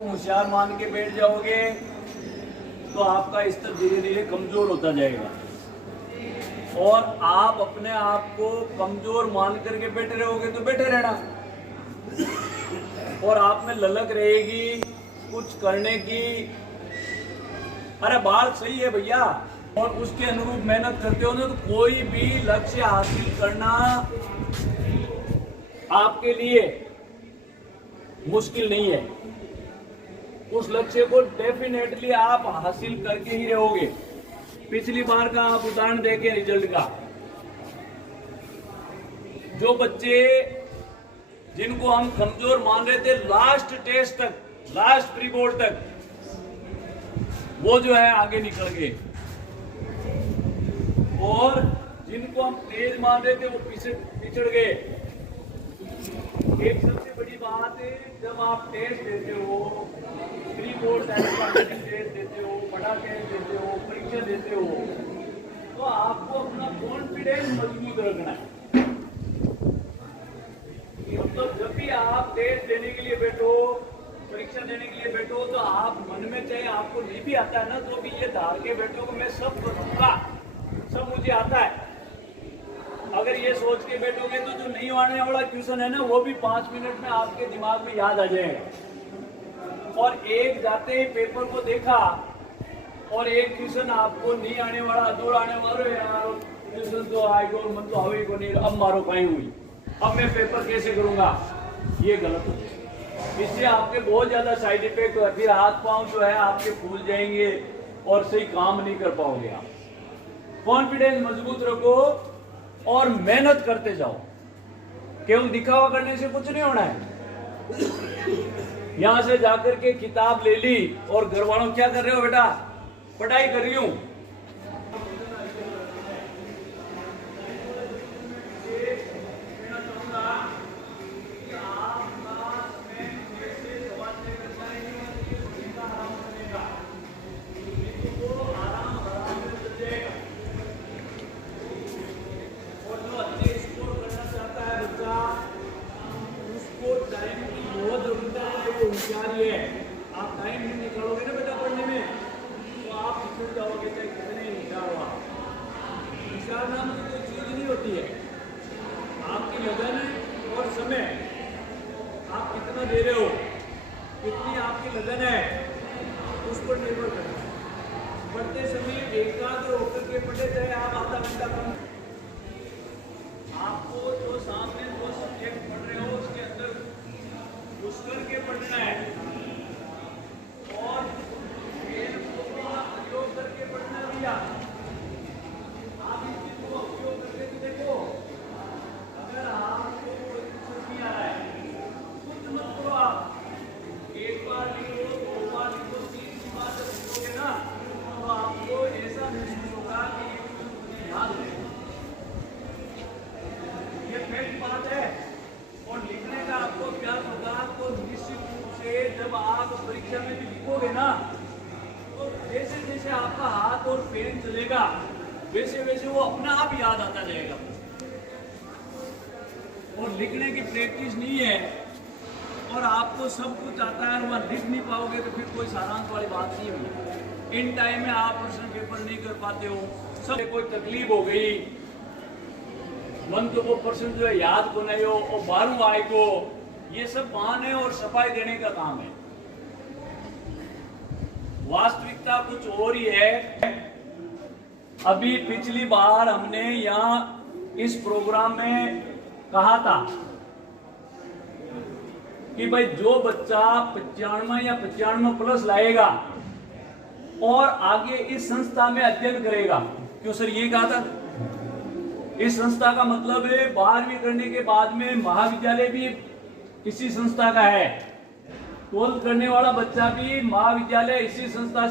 होशियार मान के बैठ जाओगे तो आपका स्तर धीरे धीरे कमजोर होता जाएगा और आप अपने आप को कमजोर मान करके बैठे रहोगे तो बैठे रहना और आप में ललक रहेगी कुछ करने की। अरे बात सही है भैया, और उसके अनुरूप मेहनत करते हो ना तो कोई भी लक्ष्य हासिल करना आपके लिए मुश्किल नहीं है। उस लक्ष्य को डेफिनेटली आप हासिल करके ही रहोगे। पिछली बार का आप उदाहरण देखें रिजल्ट का, जो बच्चे जिनको हम कमजोर मान रहे थे लास्ट टेस्ट तक, लास्ट प्री बोर्ड तक, वो जो है आगे निकल गए और जिनको हम तेज मान रहे थे वो पिछड़ गए। एक सबसे बड़ी बात है, जब आप टेस्ट देते हो, प्री बोर्ड टेस्ट देते हो, बड़ा टेस्ट देते हो, परीक्षा देते हो, तो आपको अपना कॉन्फिडेंस मजबूत रखना है। मतलब जब भी आप टेस्ट देने के लिए बैठो, परीक्षा देने के लिए बैठो, तो आप मन में चाहे आपको नहीं भी आता है ना तो भी ये धार के बैठो कि मैं सब करूंगा, सब मुझे आता है। अगर ये सोच के बैठोगे तो जो नहीं आने वाला क्वेश्चन है ना वो भी 5 मिनट में आपके दिमाग में याद आ जाएगा। और एक जाते ही पेपर को देखा और एक क्वेश्चन आपको नहीं आने वाला, दूर आने वाला, यार क्वेश्चन तो आएगा मन तो हवे को नहीं, अब मारो कहीं हुई, अब मैं पेपर कैसे करूंगा, ये गलत हो जाए। इससे आपके बहुत ज्यादा साइड इफेक्ट हो, फिर हाथ पांव जो है आपके फूल जाएंगे और सही काम नहीं कर पाओगे आप। कॉन्फिडेंस मजबूत रखो और मेहनत करते जाओ। केवल दिखावा करने से कुछ नहीं होना है। यहां से जाकर के किताब ले ली और घर वालों क्या कर रहे हो बेटा, पढ़ाई कर रही हूं, होशियारी है। आप टाइम नहीं निकालोगे ना बेटा पढ़ने में तो आप पिछड़ जाओगे, चाहे कितने होशियार हो। होशियार नाम की कोई चीज नहीं होती है, आपकी लगन और समय आप कितना दे रहे हो, कितनी आपकी लगन है उस पर निर्भर करता है। पढ़ते समय एकाग्र होकर के पढ़े, चाहे आप आधा घंटा कम। आपको जो सामने जो सब्जेक्ट पढ़ रहे हो उसके अंदर घुस करके पढ़ना है और प्रयोग करके पढ़ना भी। आप इस चीज को उपयोग करके भी देखो। अगर आपको कोई कुछ नहीं आ रहा है कुछ मत करो, आप एक बार लिखो, 2 बार लिखो, 3 बार जब लिखोगे ना तो आपको ऐसा महसूस होगा कि ये कुछ मुझे याद है। ये फैक्ट बात है। और लिखने का आपको अभ्यास होगा तो निश्चित रूप से जब आप परीक्षा में भी लिखोगे ना तो जैसे जैसे आपका हाथ और पेन चलेगा वैसे वैसे वो अपना आप याद आता जाएगा। और लिखने की प्रैक्टिस नहीं है और आपको सब कुछ आता है और वह लिख नहीं पाओगे तो फिर कोई सारांश वाली बात नहीं होगी। इन टाइम में आप प्रश्न पेपर नहीं कर पाते हो, सब कोई तकलीफ हो गई, मन तो वो पर्सन जो है याद को नहीं हो और 12 आए को, ये सब बहाने और सफाई देने का काम है। वास्तविकता कुछ और ही है। अभी पिछली बार हमने यहाँ इस प्रोग्राम में कहा था कि भाई जो बच्चा 95 या 95 प्लस लाएगा और आगे इस संस्था में अध्ययन करेगा। क्यों सर ये कहा था? इस संस्था का मतलब है 12वीं करने के बाद में महाविद्यालय भी इसी संस्था का है। 12th करने वाला बच्चा भी महाविद्यालय इसी संस्था